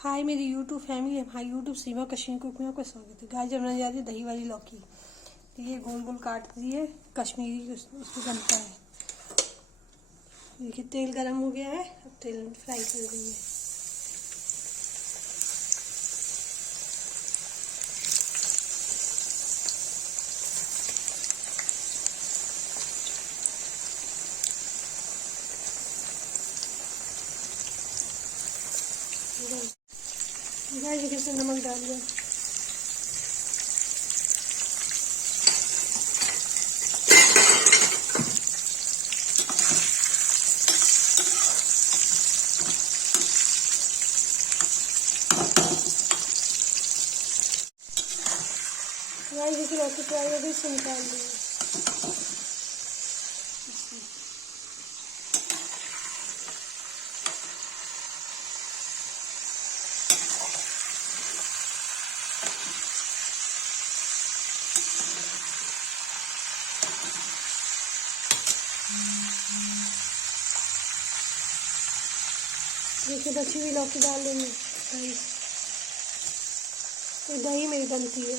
हाय मेरी YouTube family, hi YouTube सीमा Kashmir cook में आपका स्वागत है। गाइस जब बनाने जा रही है दही वाली लौकी। तो ये गोल गोल काट दिए कश्मीरी उसको बनता है। देखिए तेल गरम हो गया है, अब तेल फ्राई कर रही है। गाइस देखिए इसमें नमक डाल दिया। गाइस देखिए लौकी फ्राई हो गई, इससे निकाल दिया। देखिए बची हुई लौकी डाल देंगे। तो दही मेरी बनती है।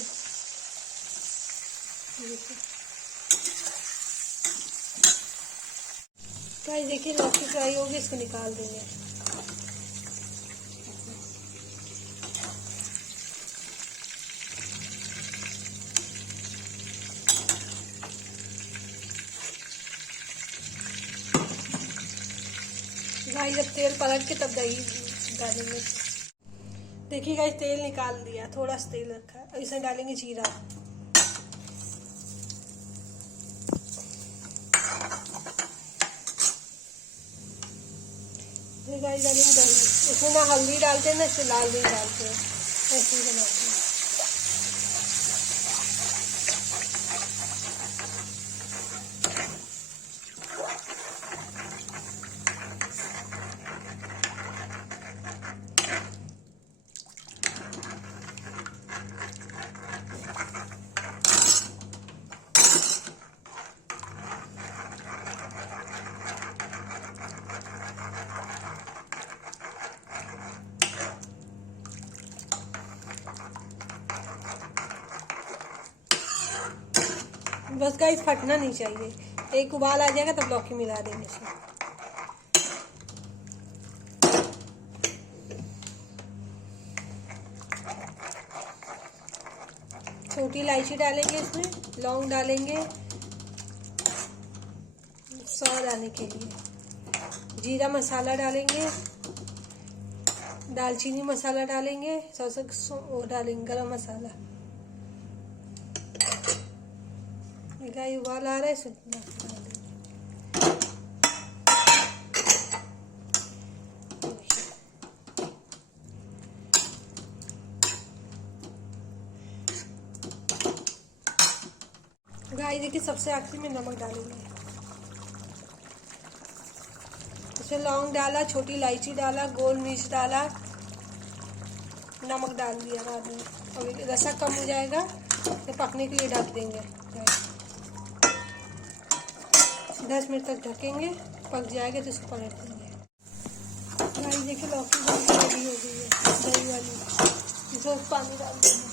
गाइस देखिए लौकी फ्राई होगी, इसको निकाल देंगे। गाइस जब तेल पलट के तब दही डालेंगे। देखिए गाइस तेल निकाल दिया, थोड़ा सा तेल रखा है, इसमें डालेंगे जीरा। गाइस डालेंगे दही। इसमें ना हल्दी डालते हैं ना इसमें लाल मिर्च डालते हैं, ऐसे ही बनाते हैं। बस गाइस फटना नहीं चाहिए, एक उबाल आ जाएगा तब लौकी मिला देंगे इसमें। छोटी इलायची डालेंगे इसमें, लौंग डालेंगे स्वाद आने के लिए, जीरा मसाला डालेंगे, दालचीनी मसाला डालेंगे, वो डालेंगे गरम मसाला। गाइस उबाल आ रहा है, गाइस देखिए सबसे आखिरी में नमक डालेंगे। इसमें लौंग डाला, छोटी इलायची डाला, गोल मिर्च डाला, नमक डाल दिया बाद में। और रसा कम हो जाएगा तो पकने के लिए ढक देंगे। 10 मिनट तक ढकेंगे, पक जाएगा तो इसको पलट देंगे। गाइस देखिए लौकी रेडी हो गई है दही वाली। इसमें पानी डाल देंगे।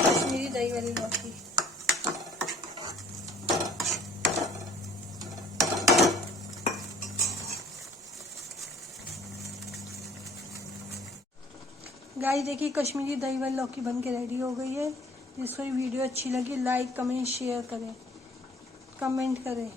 कश्मीरी दही वाली लौकी। गाइस देखिए कश्मीरी दही वाली लौकी बन के रेडी हो गई है। जिसको ये वीडियो अच्छी लगी लाइक कमेंट शेयर करें, कमेंट करें।